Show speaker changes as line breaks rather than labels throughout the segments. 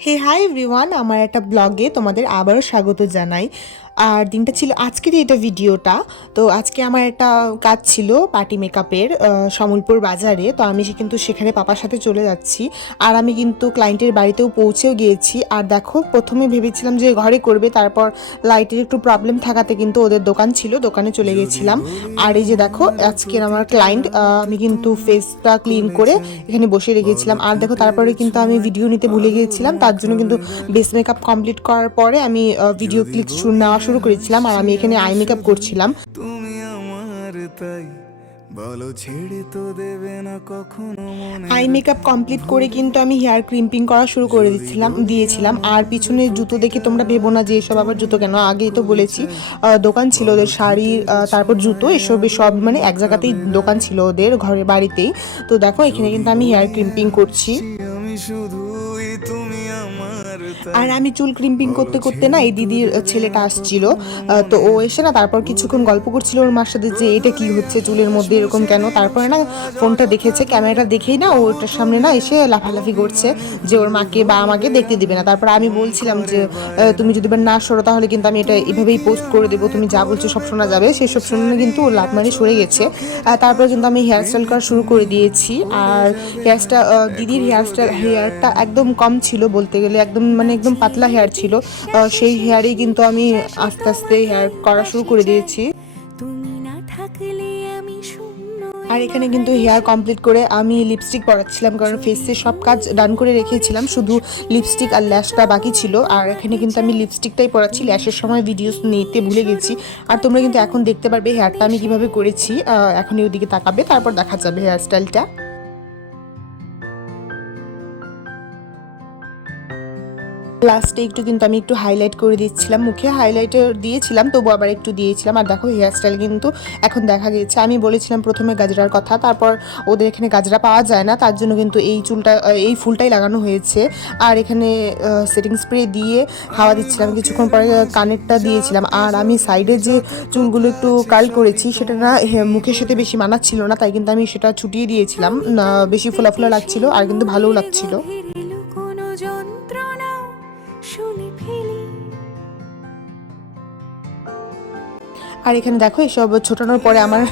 হে hi everyone আমার একটা ব্লগে তোমাদের আবারও স্বাগত জানাই। আর দিনটা ছিল আজকেরই এটা ভিডিওটা। তো আজকে আমার একটা কাজ ছিল পার্টি মেকআপের সমলপুর বাজারে। তো আমি সে- কিন্তু সেখানে পাপার সাথে চলে যাচ্ছি। আর আমি কিন্তু ক্লায়েন্টের বাড়িতেও পৌঁছেও গিয়েছি। আর দেখো প্রথমে ভেবেছিলাম যে ঘরে করবে তারপর লাইটের একটু প্রবলেম থাকাতে কিন্তু ওদের দোকান ছিল দোকানে চলে গেছিলাম। আর এই যে দেখো আজকের আমার ক্লায়েন্ট আমি কিন্তু ফেসটা ক্লিন করে এখানে বসে রেখেছিলাম। আর দেখো তারপরে কিন্তু আমি ভিডিও নিতে ভুলে গিয়েছিলাম। তার জন্য কিন্তু বেস মেকআপ কমপ্লিট করার পরে আমি ভিডিও ক্লিক নেওয়া শুরু করেছিলাম আর আমি এখানে আই মেকআপ করছিলাম।
তুমি আমার তাই। বলো ছেড়ে তো দেবে না কখনো
আই মেকআপ কমপ্লিট করে কিন্তু আমি হেয়ার ক্রিম্পিং করা শুরু করে দিচ্ছিলাম দিয়েছিলাম। আর পিছনে জুতো দেখে তোমরা ভেবো না যে এসব আবার জুতো কেন? আগেই তো বলেছি দোকান ছিল ওদের শাড়ি তারপর জুতো এসব সব মানে এক জায়গাতেই দোকান ছিল ওদের ঘরে বাড়িতেই। তো দেখো এখানে কিন্তু আমি হেয়ার ক্রিম্পিং করছি।
আমি তাই
আর আমি চুল ক্রিম্পিং করতে করতে না এই দিদির ছেলেটা আসছিল তো ও এসে না তারপর কিছুক্ষণ গল্প করছিল ওর মার সাথে যে এটা কি হচ্ছে চুলের মধ্যে এরকম কেন? তারপরে না ফোনটা দেখেছে ক্যামেরাটা দেখেই না ওটার সামনে না এসে লাফালাফি করছে যে ওর মাকে বা আমাকে দেখতে দিবে না। তারপর আমি বলছিলাম যে তুমি যদি না সরো তাহলে কিন্তু আমি এটা এভাবেই পোস্ট করে দেবো, তুমি যা বলছো সব শোনা যাবে। সেই সব শুনে কিন্তু ওর লাভ মারি সরে গেছে। তারপরে কিন্তু আমি হেয়ার স্টাইল করা শুরু করে দিয়েছি। আর হেয়ারস্টা দিদির হেয়ার স্টাইল হেয়ারটা একদম কম ছিল বলতে গেলে, একদম মানে একদম পাতলা হেয়ার ছিল। সেই হেয়ারেই কিন্তু আমি আস্তে আস্তে হেয়ার করা শুরু করে দিয়েছি। আর এখানে কিন্তু হেয়ার কমপ্লিট করে আমি লিপস্টিক পরাচ্ছিলাম কারণ ফেসে সব কাজ ডান করে রেখেছিলাম। শুধু লিপস্টিক আর ল্যাশটা বাকি ছিল। আর এখানে কিন্তু আমি লিপস্টিকটাই পরাচ্ছি। ল্যাশের সময় ভিডিওস নিতে ভুলে গেছি। আর তোমরা কিন্তু এখন দেখতে পারবে হেয়ারটা আমি কীভাবে করেছি। আহ, এখনই ওদিকে তাকাবে তারপর দেখা যাবে হেয়ার স্টাইলটা লাস্টে একটু কিন্তু আমি একটু হাইলাইট করে দিচ্ছিলাম, মুখে হাইলাইটার দিয়েছিলাম, তবু আবার একটু দিয়েছিলাম। আর দেখো হেয়ার স্টাইল কিন্তু এখন দেখা গেছে। আমি বলেছিলাম প্রথমে গাজরার কথা, তারপর ওদের এখানে গাজরা পাওয়া যায় না, তার জন্য কিন্তু এই চুলটা, এই ফুলটাই লাগানো হয়েছে। আর এখানে সেটিং স্প্রে দিয়ে হাওয়া দিচ্ছিলাম। কিছুক্ষণ পরে কানেরটা দিয়েছিলাম। আর আমি সাইডে যে চুলগুলো একটু কার্ল করেছি, সেটা না মুখের সাথে বেশি মানাচ্ছিল না, তাই কিন্তু আমি সেটা ছুটিয়ে দিয়েছিলাম। বেশি ফোলা ফোলা লাগছিল, আর কিন্তু ভালোও লাগছিল।
শুনে
আর এখানে দেখো এসব ছোটানোর পরে আমার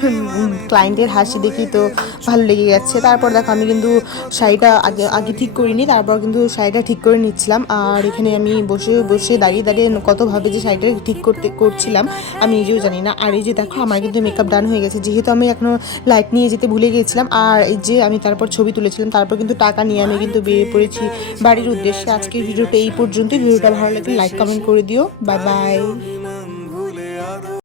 ক্লায়েন্টের হাসি দেখি তো ভালো লেগে গেছে। তারপর দেখো আমি কিন্তু শাড়িটা আগে আগে ঠিক করিনি, তারপর কিন্তু শাড়িটা ঠিক করে নিচ্ছিলাম। আর এখানে আমি বসে বসে দাঁড়িয়ে দাঁড়িয়ে কতভাবে যে শাড়িটা ঠিক করতে, করছিলাম, আমি নিজেও জানি না। আর এই যে দেখো, আমার কিন্তু মেকআপ ডান হয়ে গেছে। যেহেতু আমি এখনও লাইট নিয়ে যেতে ভুলে গিয়েছিলাম আর এই যে আমি তারপর ছবি তুলেছিলাম, তারপর কিন্তু টাকা নিয়ে আমি কিন্তু বেরিয়ে পড়েছি বাড়ির উদ্দেশ্যে। আজকের ভিডিওটা এই পর্যন্তই। ভিডিওটা ভালো লাগলে লাইক কমেন্ট করে দিও। Bye bye